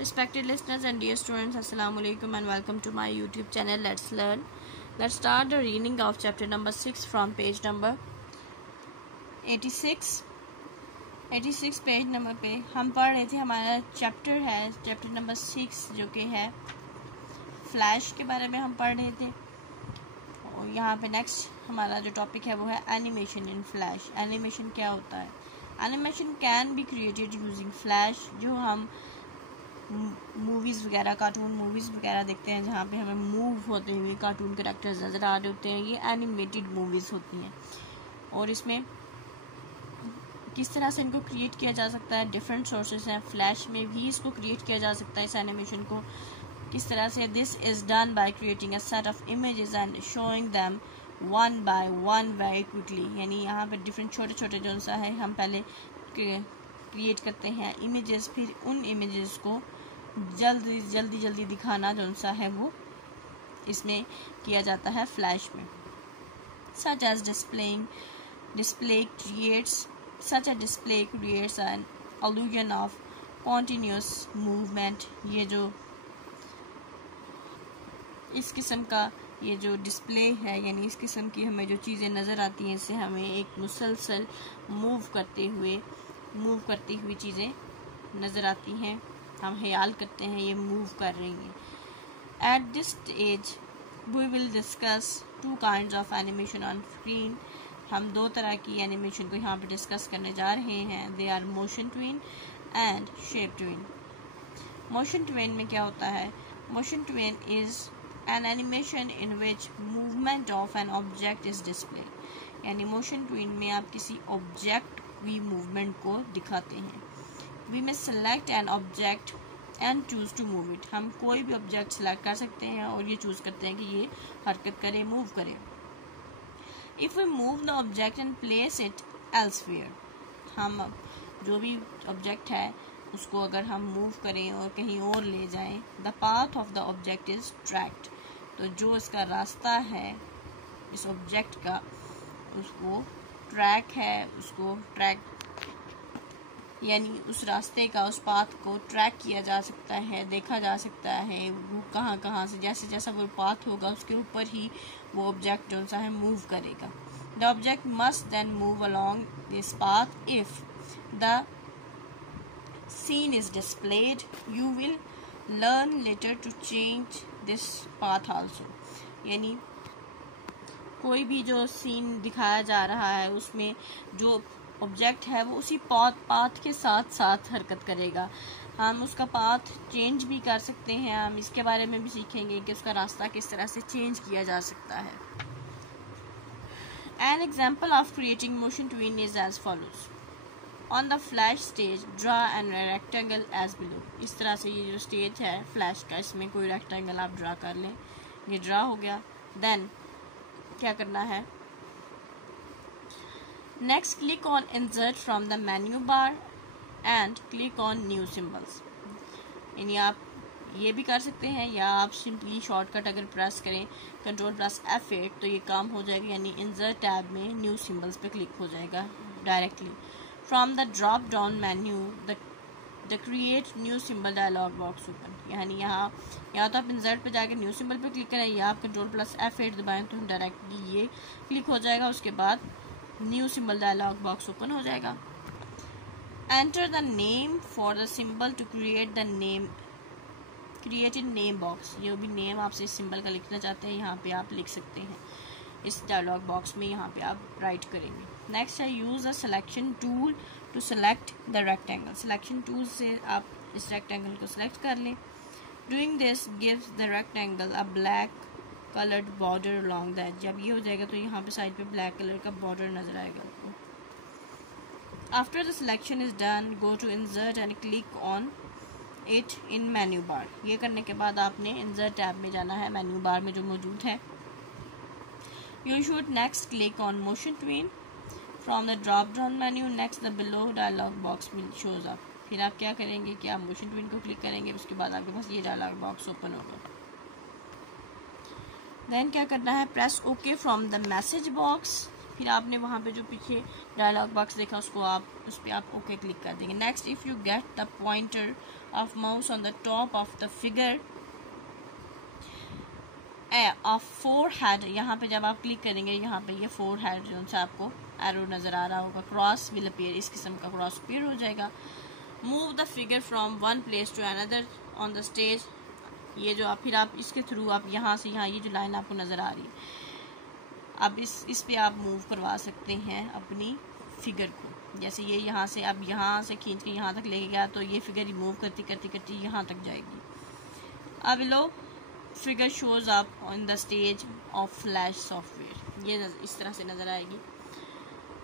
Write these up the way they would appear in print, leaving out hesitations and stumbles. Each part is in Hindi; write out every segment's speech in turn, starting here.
Respected listeners and dear students, Assalamu alaikum and welcome to my YouTube channel. Let's learn. Let's start the reading of chapter number 6 from page number 86. 86 page number पे हम पढ़ रहे थे. हमारा चैप्टर है चैप्टर नंबर 6 जो कि है फ्लैश के बारे में हम पढ़ रहे थे. और यहाँ पे नेक्स्ट हमारा जो टॉपिक है वो है एनिमेशन इन फ्लैश. एनिमेशन क्या होता है? Animation can be created using flash. जो हम मूवीज़ वगैरह कार्टून मूवीज़ वगैरह देखते हैं जहाँ पे हमें मूव होते हुए कार्टून कैरेक्टर्स नज़र आ रहे होते हैं, ये एनिमेटेड मूवीज़ होती हैं. और इसमें किस तरह से इनको क्रिएट किया जा सकता है, डिफरेंट सोर्सेज हैं. फ्लैश में भी इसको क्रिएट किया जा सकता है इस एनिमेशन को. किस तरह से? This is done by creating a set of images and showing them one by one very quickly. यानी यहाँ पर डिफरेंट छोटे छोटे जो सा है हम पहले क्रिएट करते हैं इमेजेस, फिर उन इमेजेस को जल्दी दिखाना जो सा है वो इसमें किया जाता है फ्लैश में. Such as display creates an illusion of continuous movement. ये जो इस किस्म का ये जो डिस्प्ले है, यानी इस किस्म की हमें जो चीज़ें नज़र आती हैं इससे हमें एक मुसलसल मूव करती हुई चीज़ें नज़र आती हैं. हम ख्याल करते हैं ये मूव कर रही हैं. At this stage we will discuss two kinds of animation on screen. हम दो तरह की एनिमेशन को यहाँ पे डिस्कस करने जा रहे हैं. They R motion twin and shape twin. Motion twin में क्या होता है? Motion twin is an animation in which movement of an object is display. यानी मोशन ट्विन में आप किसी ऑब्जेक्ट की मूवमेंट को दिखाते हैं. We may select an object and choose to move it. हम कोई भी ऑब्जेक्ट सेलेक्ट कर सकते हैं और ये चूज़ करते हैं कि ये हरकत करे, मूव करे. If we move the object and place it elsewhere. हम जो भी ऑब्जेक्ट है उसको अगर हम मूव करें और कहीं और ले जाएं, the path of the object is tracked. तो जो इसका रास्ता है इस ऑब्जेक्ट का उसको ट्रैक है, उसको ट्रैक यानी उस रास्ते का, उस पाथ को ट्रैक किया जा सकता है, देखा जा सकता है वो कहाँ से जैसा वो पाथ होगा उसके ऊपर ही वो ऑब्जेक्ट जो सा है मूव करेगा. The object must then move along this path. If the scene is displayed you will learn later to change this path also. यानी कोई भी जो सीन दिखाया जा रहा है उसमें जो ऑब्जेक्ट है वो उसी पाथ के साथ साथ हरकत करेगा. हम उसका पाथ चेंज भी कर सकते हैं. हम इसके बारे में भी सीखेंगे कि उसका रास्ता किस तरह से चेंज किया जा सकता है. An example of creating motion tween is as follows. On the flash stage draw an rectangle as below. इस तरह से ये जो स्टेज है फ्लैश का, इसमें कोई रेक्टेंगल आप ड्रा कर लें. ये ड्रा हो गया. देन क्या करना है? Next, click on Insert from the menu bar and click on New Symbols. यानी आप ये भी कर सकते हैं या आप सिंपली शॉर्टकट अगर प्रेस करें Ctrl+F8 तो ये काम हो जाएगा. यानी Insert टैब में New Symbols पे क्लिक हो जाएगा directly. From the drop down menu the Create New Symbol dialog box open. यानी यहाँ तो आप Insert पे जाकर New Symbol पे क्लिक करें या आप Ctrl+F8 दबाएं तो डायरेक्टली ये क्लिक हो जाएगा. उसके बाद new symbol dialog box open हो जाएगा. Enter the name for the symbol to create in name box. जो भी नेम आपसे इस सिंबल का लिखना चाहते हैं यहाँ पे आप लिख सकते हैं. इस डायलॉग बॉक्स में यहाँ पे आप राइट करेंगे. नेक्स्ट है use the selection tool to select the rectangle. Selection tool से आप इस रेक्टेंगल को सिलेक्ट कर लें. Doing this gives the rectangle a black coloured border along that. जब ये हो जाएगा तो यहाँ पे साइड पे ब्लैक कलर का बॉर्डर नजर आएगा आपको. After the selection is done go to insert and click on it in menu bar. ये करने के बाद आपने इंसर्ट टैब में जाना है, मेन्यू बार में जो मौजूद है. You should next click on motion tween from the drop down menu. Next the below dialog box will shows up. फिर आप क्या करेंगे कि आप मोशन ट्विन को क्लिक करेंगे, उसके बाद आपके पास ये डायलॉग बॉक्स ओपन होगा. देन क्या करना है? Press okay from the message box फिर आपने वहाँ पे जो पीछे डायलॉग बॉक्स देखा उसको आप उस पर आप ओके क्लिक कर देंगे। Next, if you get the pointer of mouse on the top of the figure of four head, यहाँ पे जब आप क्लिक करेंगे यहाँ पे ये फोर हेड जो से आपको एरो नज़र आ रहा होगा, क्रॉस विल अपीयर, इस किस्म का क्रॉस अपीयर हो जाएगा। Move the figure from one place to another on the stage, ये जो आप फिर आप इसके थ्रू आप यहाँ से यहाँ ये जो लाइन आपको नज़र आ रही है, अब इस पे आप मूव करवा सकते हैं अपनी फिगर को। जैसे ये यहाँ से अब यहाँ से खींच के यहाँ तक लेके गया तो ये फिगर रिमूव करती करती करती यहाँ तक जाएगी। अब लो figure shows up on the stage of Flash software, ये इस तरह से नज़र आएगी।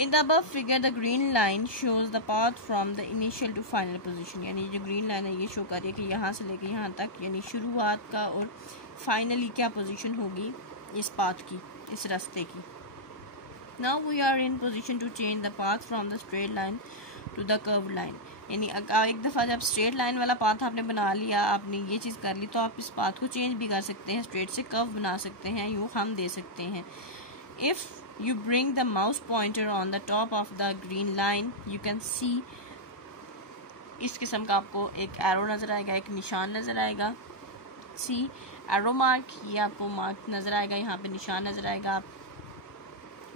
In the above figure the green line shows the path from the initial to final position, यानी जो ग्रीन लाइन है ये शो कर रही है कि यहाँ से लेके यहाँ तक, यानी शुरुआत का और फाइनली क्या पोजीशन होगी इस पाथ की, इस रास्ते की। Now we are in position to change the path from the straight line to the curve line, यानी एक दफ़ा जब स्ट्रेट लाइन वाला पाथ आपने बना लिया, आपने ये चीज़ कर ली, तो आप इस पाथ को चेंज भी कर सकते हैं, स्ट्रेट से कर्व बना सकते हैं, यूँ हम दे सकते हैं। If you bring the mouse pointer on the top of the green line, you can see इस किस्म का आपको एक एरो नज़र आएगा, एक निशान नज़र आएगा। सी एरो मार्क, ये आपको मार्क नज़र आएगा, यहाँ पे निशान नज़र आएगा। आप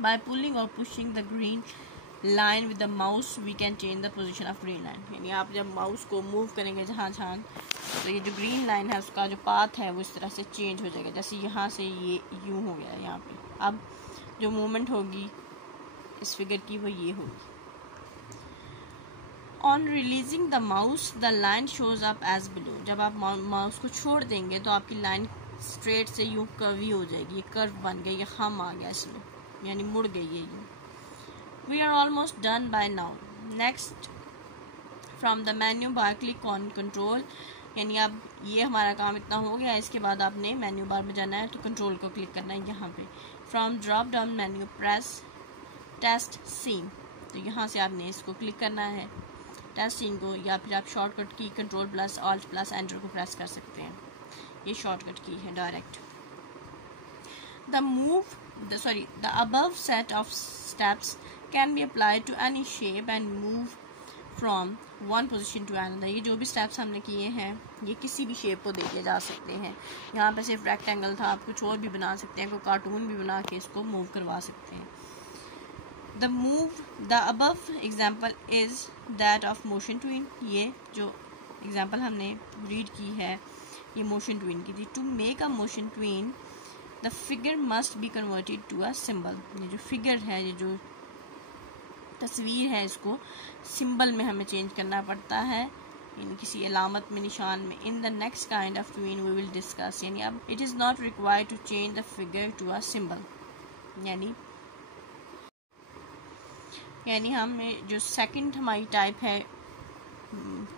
बाय पुलिंग और pushing the green line with the mouse we can change the position of green line, यानी आप जब माउस को मूव करेंगे जहाँ जहाँ, तो ये जो ग्रीन लाइन है उसका जो पाथ है वो इस तरह से चेंज हो जाएगा। जैसे यहाँ से ये यूँ हो गया यहाँ पे, अब जो मूवमेंट होगी इस फिगर की वो ये होगी। On releasing the mouse the line shows up as below, जब आप माउस को छोड़ देंगे तो आपकी लाइन स्ट्रेट से यूँ कर्वी हो जाएगी, ये कर्व बन गई, ये हम आ गया इसमें, यानी मुड़ गई है यूँ। We are almost done by now. Next, from the menu bar click on control, यानी अब ये हमारा काम इतना हो गया, इसके बाद आपने मेन्यू बार में जाना है तो कंट्रोल को क्लिक करना है यहाँ पे। From drop down menu press test scene, तो यहाँ से आपने इसको क्लिक करना है टेस्ट सीन को, या फिर आप शॉर्टकट की control plus alt plus enter को प्रेस कर सकते हैं, ये शॉर्टकट की है direct. The above set of steps can be applied to any shape and move from one position to another, ये जो भी स्टेप्स हमने किए हैं ये किसी भी शेप को देके जा सकते हैं। यहाँ पे सिर्फ रेक्टेंगल था, आप कुछ और भी बना सकते हैं, कोई कार्टून भी बना के इसको मूव करवा सकते हैं। The above example is that of motion twin, ये जो एग्जाम्पल हमने रीड की है ये मोशन ट्विन की थी। To make a motion tween the figure must be converted to a symbol, ये जो फिगर है, ये जो तस्वीर है, इसको सिंबल में हमें चेंज करना पड़ता है, यानी किसी अलामत में, निशान में। In the next kind of tween we will discuss, यानी अब it is not required to change the figure to a symbol, यानी हम जो सेकंड हमारी टाइप है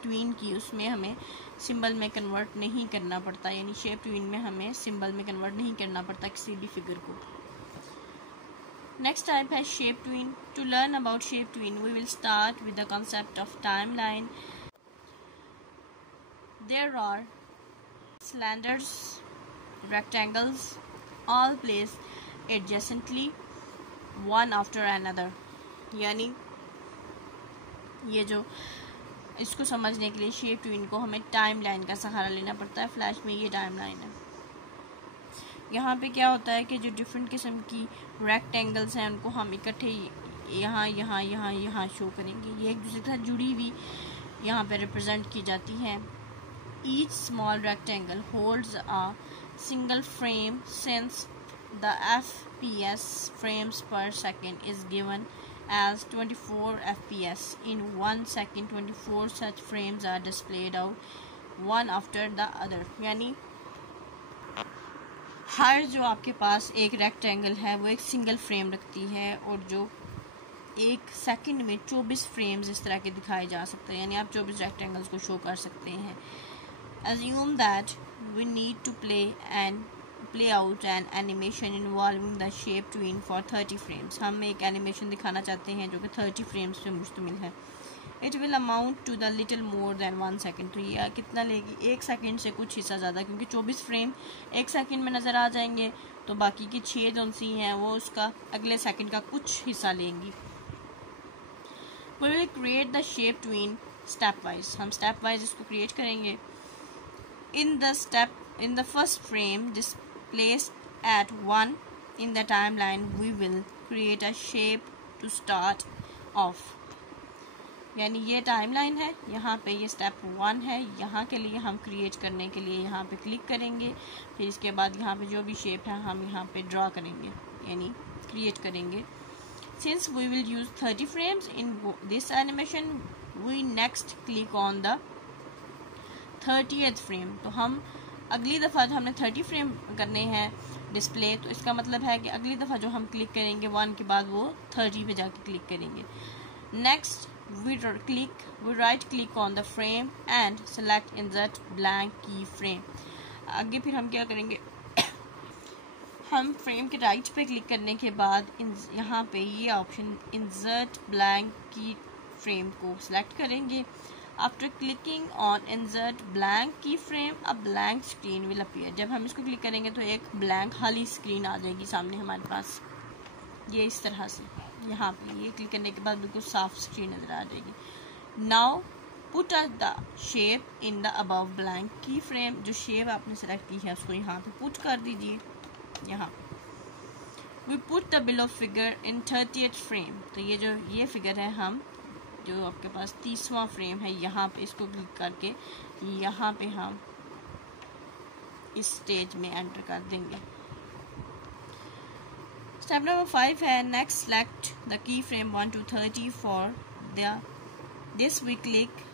ट्विन की, उसमें हमें सिंबल में कन्वर्ट नहीं करना पड़ता, यानी शेप ट्विन में हमें सिंबल में कन्वर्ट नहीं करना पड़ता किसी भी फिगर को। नेक्स्ट टाइप है shape tween. To learn about shape tween we will start with the concept of timeline. There are cylinders, rectangles, all placed adjacently one after another, यानी ये जो इसको समझने के लिए शेप ट्विन को हमें टाइम लाइन का सहारा लेना पड़ता है। फ्लैश में ये टाइम लाइन है। यहाँ पे क्या होता है कि जो डिफरेंट किस्म की रेक्टेंगल्स हैं उनको हम इकट्ठे यहाँ यहाँ यहाँ यहाँ शो करेंगे, ये एक दूसरे के साथ जुड़ी हुई यहाँ पे रिप्रेजेंट की जाती हैं। Each small rectangle holds a single frame since the FPS frames per second is given as 24 FPS. In 1 second 24 such frames are displayed out one after the other, यानी हर जो आपके पास एक रेक्टेंगल है वो एक सिंगल फ्रेम रखती है, और जो एक सेकंड में 24 फ्रेम्स इस तरह के दिखाए जा सकते हैं, यानी आप 24 रेक्टेंगल्स को शो कर सकते हैं। Assume that we need to play out an animation involving the shape twin for 30 frames. हम एक एनिमेशन दिखाना चाहते हैं जो कि 30 फ्रेम्स पे मुश्तमिल है। It will amount to the little more than 1 second. तो ये कितना लेगी, 1 सेकंड से कुछ हिस्सा ज़्यादा, क्योंकि 24 फ्रेम 1 सेकंड में नज़र आ जाएंगे, तो बाकी की 6 जो सी हैं वो उसका अगले सेकंड का कुछ हिस्सा लेंगी। We will create the shape tween step wise. हम step wise इसको create करेंगे। In the first frame displaced at 1 in the timeline, we will create a shape to start off. यानी ये टाइमलाइन है, यहाँ पे ये स्टेप 1 है, यहाँ के लिए हम क्रिएट करने के लिए यहाँ पे क्लिक करेंगे, फिर इसके बाद यहाँ पे जो भी शेप है हम यहाँ पे ड्रॉ करेंगे यानी क्रिएट करेंगे। Since we will use 30 frames in this animation, we next click on the 30th frame. तो हम अगली दफ़ा जो हमने 30 फ्रेम करने हैं डिस्प्ले, तो इसका मतलब है कि अगली दफ़ा जो हम क्लिक करेंगे 1 के बाद वो 30 पे जाके क्लिक करेंगे। Next we right click on the frame and select insert blank key frame. आगे फिर हम क्या करेंगे, हम फ्रेम के राइट पे क्लिक करने के बाद यहाँ पे ये option insert blank key frame को सिलेक्ट करेंगे। After clicking on insert blank key frame a blank screen will appear. जब हम इसको क्लिक करेंगे तो एक ब्लैंक खाली स्क्रीन आ जाएगी सामने हमारे पास, ये इस तरह से। यहाँ पे ये क्लिक करने के बाद बिल्कुल साफ स्क्रीन नज़र आ जाएगी। Now put the shape in the above blank key frame. जो शेप आपने सेलेक्ट की है उसको यहाँ पे पुट कर दीजिए। यहाँ we put the below figure in 30th frame। तो ये फिगर है, हम जो आपके पास 30वां फ्रेम है यहाँ पे इसको क्लिक करके यहाँ पे हम इस स्टेज में एंटर कर देंगे। स्टेप नंबर 5 है next select the key frame 1 to 30 for this we click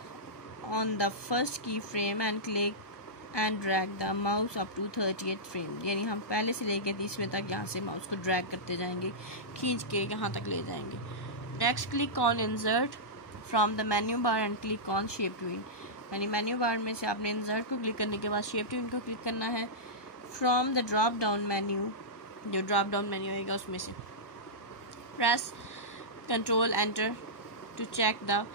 on the first key frame and click and drag the mouse up to 30th frame. यानी हम पहले से लेके 30वें तक यहाँ से माउस को ड्रैग करते जाएंगे, खींच के यहाँ तक ले जाएंगे। Next click on insert from the menu bar and click on shape twin. यानी मेन्यू बार में से आपने इंसर्ट को क्लिक करने के बाद शेप ट्विन को क्लिक करना है। From the drop down menu, जो ड्रॉप डाउन मेन्यू होगा उसमें से press control enter to check the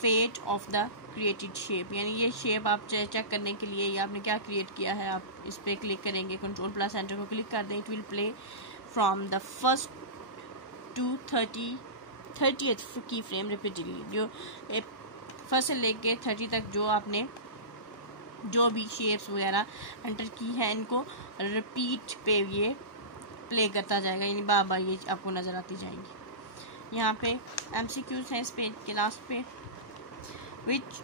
fate of the created shape. यानी ये शेप आप चेक करने के लिए ये आपने क्या क्रिएट किया है, आप इस पर क्लिक करेंगे, कंट्रोल प्लस एंटर को क्लिक कर दें। It will play from the first to 30th की फ्रेम रिपीटेडली। जो फर्स्ट से लेके 30 तक जो आपने जो भी शेप्स वगैरह एंटर की है इनको रिपीट पे ये प्ले करता जाएगा, यानी बार बार ये आपको नज़र आती जाएंगी। यहाँ पे MCQs हैं इस पेज के लास्ट पे। Which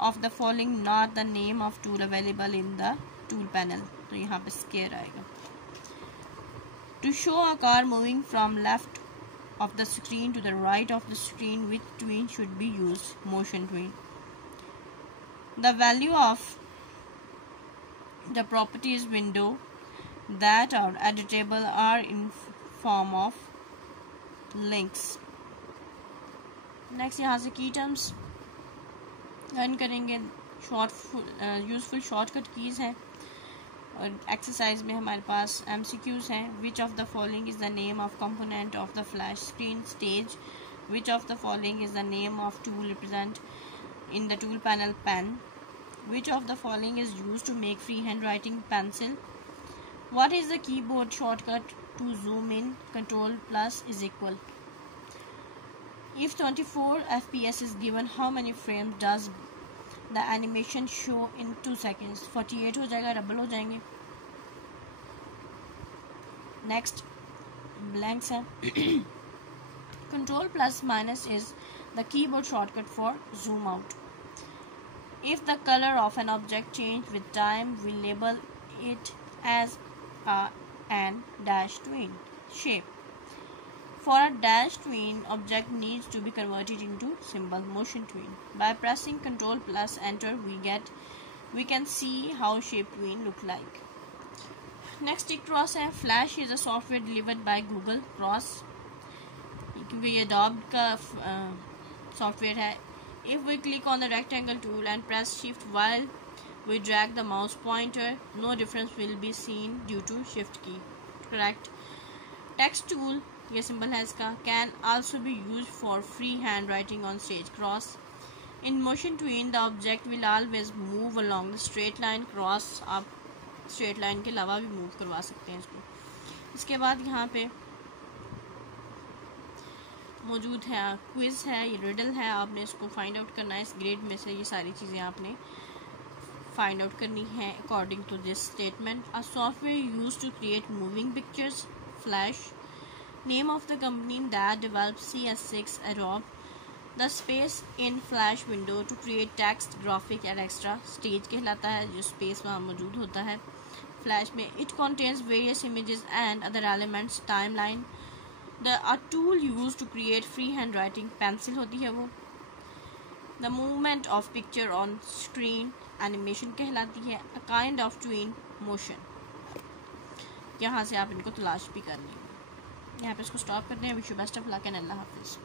of the following not the name of tool available in the tool panel? तो यहाँ पे स्केयर आएगा। To show a car moving from left of the screen to the right of the screen, which tween should be used? Motion tween. The value of the properties window that are editable are in form of links. Next यहाँ से की टर्म्स लर्न करेंगे। यूजफुल शॉर्टकट कीज़ हैं और एक्सरसाइज में हमारे पास MCQs हैं। Which of the following is the name of component of the flash screen stage. Which of the following is the name of tool represent in the tool panel pen. Which of the following is use to make free hand writing pencil. What is the keyboard shortcut to zoom in. Control plus is equal. If 24 FPS is given, how many frames does the animation show in 2 seconds? 48 हो जाएगा, डबल हो जाएंगे। Next blanks है। Control plus minus is the keyboard shortcut for zoom out. If the color of an object changes with time, we label it as an dash tween shape. For a dash tween, object needs to be converted into symbol motion tween. By pressing Ctrl plus Enter, we can see how shape tween look like. Next tick cross है। Flash is a software delivered by Google Cross, क्योंकि ये Adobe का सॉफ्टवेयर है। If we click on the rectangle tool and press Shift while we drag the mouse pointer, no difference will be seen due to Shift key. Correct. Text tool, ये सिंबल है इसका, can also be use for free hand writing on stage. Cross in motion tween the object will always move along the straight line. Cross आप स्ट्रेट लाइन के अलावा भी मूव करवा सकते हैं इसको। इसके बाद यहाँ पे मौजूद है क्विज़ है, ये रिडल है, आपने इसको फाइंड आउट करना है। इस ग्रेड में से ये सारी चीज़ें आपने फाइंड आउट करनी है according to this statement. A software used to create moving pictures, flash. Name of the company that developed CS6 Adobe। The space in flash window to create text, graphic and extra. Stage कहलाता है जो स्पेस वहाँ मौजूद होता है फ्लैश में। It contains various images and other elements. Timeline a tool used to create free hand writing, pencil होती है वो। The movement of picture on screen, animation कहलाती है। A kind of twin motion। यहाँ से आप इनको तलाश भी कर लेंगे। यहाँ पे इसको स्टॉप करते हैं। Wish you best of luck and अल्लाह हाफिज़।